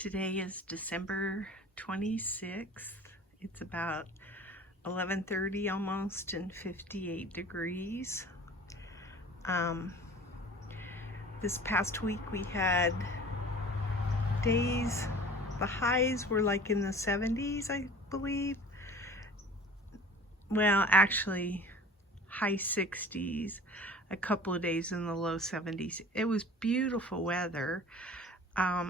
Today is December 26th. It's about 11:30 almost and 58 degrees. This past week we had days, the highs were like in the 70s, I believe. Well, actually high 60s, a couple of days in the low 70s. It was beautiful weather.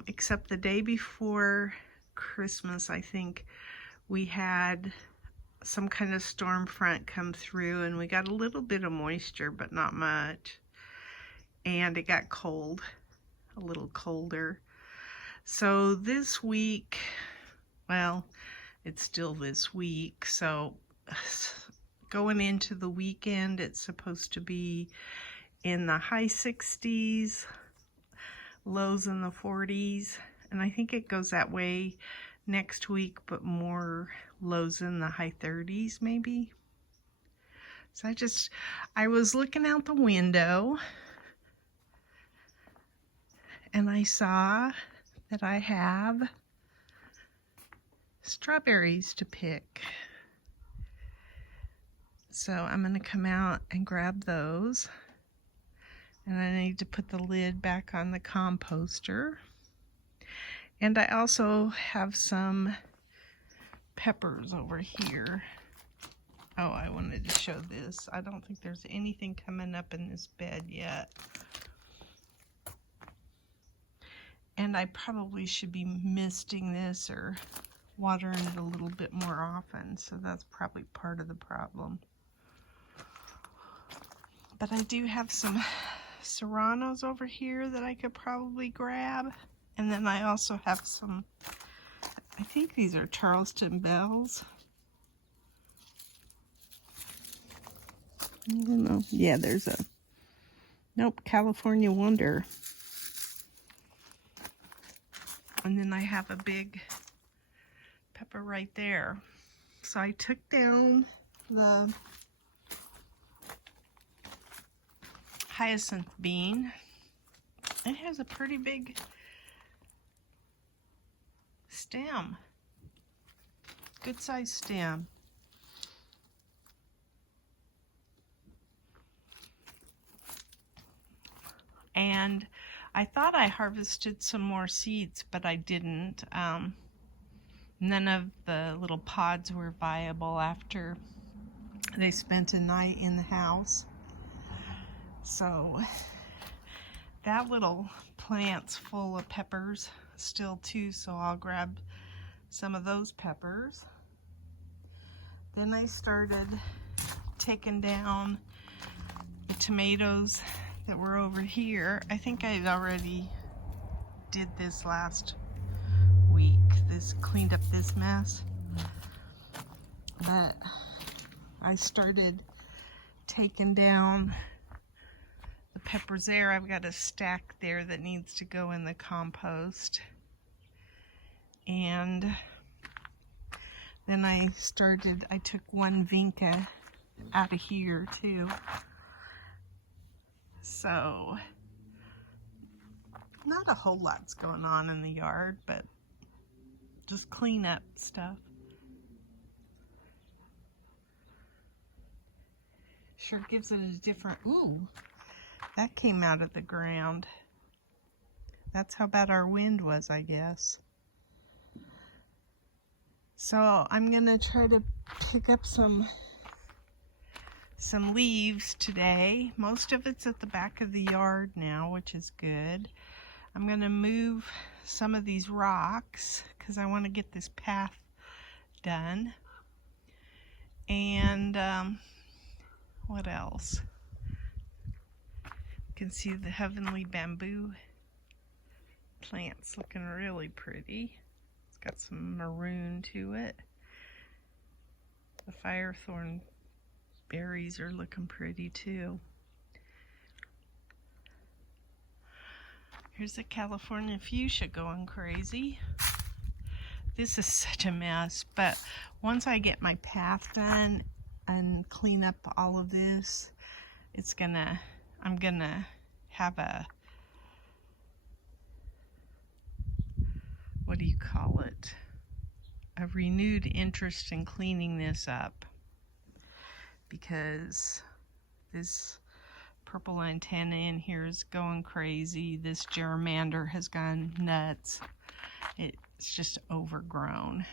Except the day before Christmas, I think we had some kind of storm front come through and we got a little bit of moisture, but not much. And it got cold, a little colder. So this week, well, it's still this week. So going into the weekend, it's supposed to be in the high 60s. Lows in the 40s, and I think it goes that way next week, but more lows in the high 30s maybe. So I was looking out the window and I saw that I have strawberries to pick. So I'm going to come out and grab those. And I need to put the lid back on the composter. And I also have some peppers over here. Oh, I wanted to show this. I don't think there's anything coming up in this bed yet. And I probably should be misting this or watering it a little bit more often. So that's probably part of the problem. But I do have some serranos over here that I could probably grab. And then I also have some, I think these are Charleston bells. I don't know. Yeah, there's a, nope, California Wonder. And then I have a big pepper right there. So I took down the hyacinth bean. It has a pretty big stem, good sized stem. And I thought I harvested some more seeds, but I didn't. None of the little pods were viable after they spent a night in the house. So that little plant's full of peppers still too, so I'll grab some of those peppers. Then I started taking down the tomatoes that were over here. I think I already did this last week, cleaned up this mess, but I started taking down the peppers there. I've got a stack there that needs to go in the compost. And then I took one vinca out of here too. So, not a whole lot's going on in the yard, but just clean up stuff. Sure gives it a different, ooh. That came out of the ground. That's how bad our wind was, I guess. So I'm gonna try to pick up some leaves today. Most of it's at the back of the yard now, which is good. I'm gonna move some of these rocks because I want to get this path done. And what else? You can see the heavenly bamboo plants looking really pretty. It's got some maroon to it. The firethorn berries are looking pretty too. Here's the California fuchsia going crazy. This is such a mess, but once I get my path done and clean up all of this, I'm gonna have a what do you call it? A renewed interest in cleaning this up, because this purple antenna in here is going crazy. This germander has gone nuts. It's just overgrown,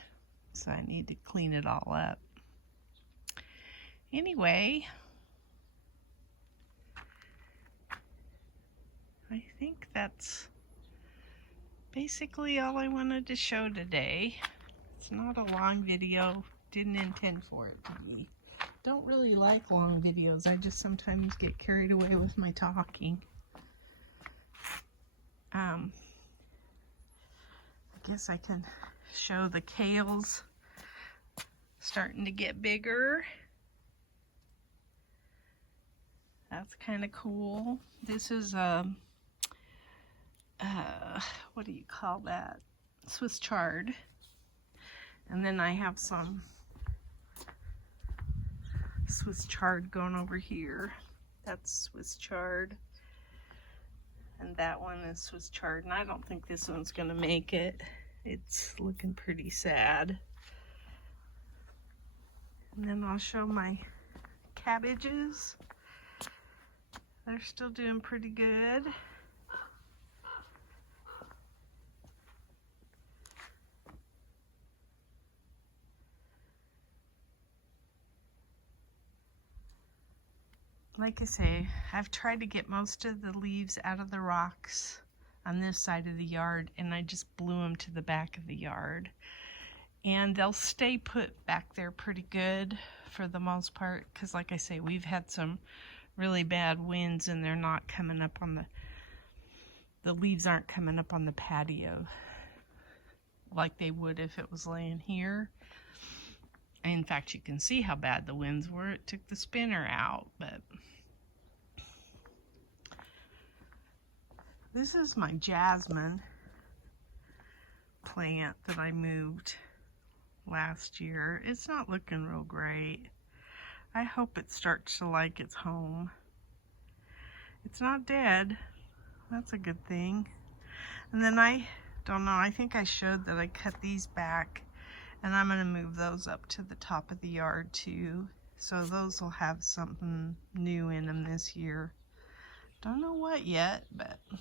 so I need to clean it all up. Anyway, I think that's basically all I wanted to show today. It's not a long video. Didn't intend for it to be. Don't really like long videos. I just sometimes get carried away with my talking. I guess I can show the kales starting to get bigger. That's kind of cool. This is what do you call that? Swiss chard. And then I have some Swiss chard going over here. That's Swiss chard. And that one is Swiss chard. And I don't think this one's gonna make it. It's looking pretty sad. And then I'll show my cabbages. They're still doing pretty good. Like I say, I've tried to get most of the leaves out of the rocks on this side of the yard, and I just blew them to the back of the yard. And they'll stay put back there pretty good for the most part, because like I say, we've had some really bad winds and they're not coming up on the leaves aren't coming up on the patio like they would if it was laying here. In fact, you can see how bad the winds were. It took the spinner out, but this is my jasmine plant that I moved last year. It's not looking real great. I hope it starts to like its home. It's not dead. That's a good thing. And then I don't know, I think I showed that I cut these back, and I'm going to move those up to the top of the yard too. So those will have something new in them this year. Don't know what yet, but I'm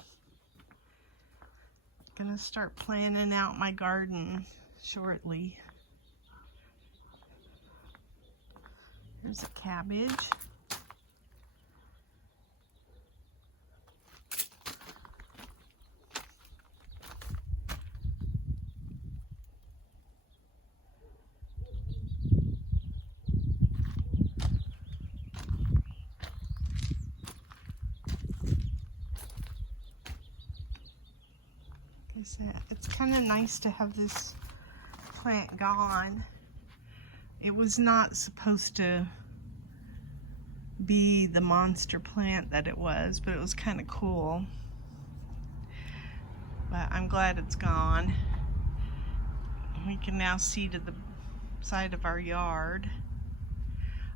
going to start planning out my garden shortly. Here's a cabbage. It's kind of nice to have this plant gone. It was not supposed to be the monster plant that it was, but it was kind of cool. But I'm glad it's gone. We can now see to the side of our yard.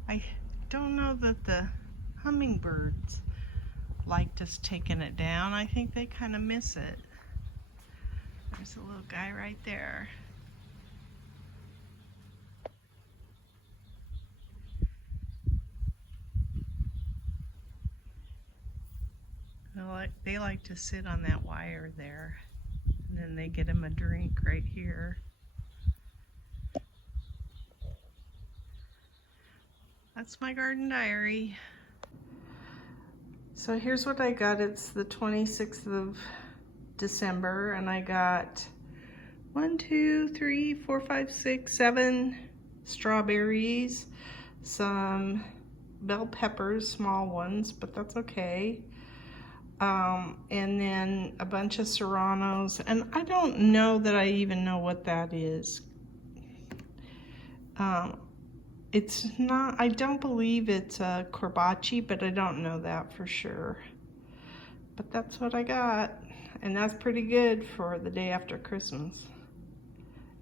I don't know that the hummingbirds liked us taking it down. I think they kind of miss it. There's a little guy right there. They like to sit on that wire there, and then they get him a drink right here. That's my garden diary. So here's what I got. It's the 26th of December, and I got 7 strawberries, some bell peppers, small ones, but that's okay. And then a bunch of serranos, and I don't know that I even know what that is. It's not, I don't believe it's a corbaci, but I don't know that for sure. But that's what I got, and that's pretty good for the day after Christmas.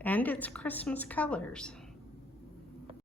And it's Christmas colors.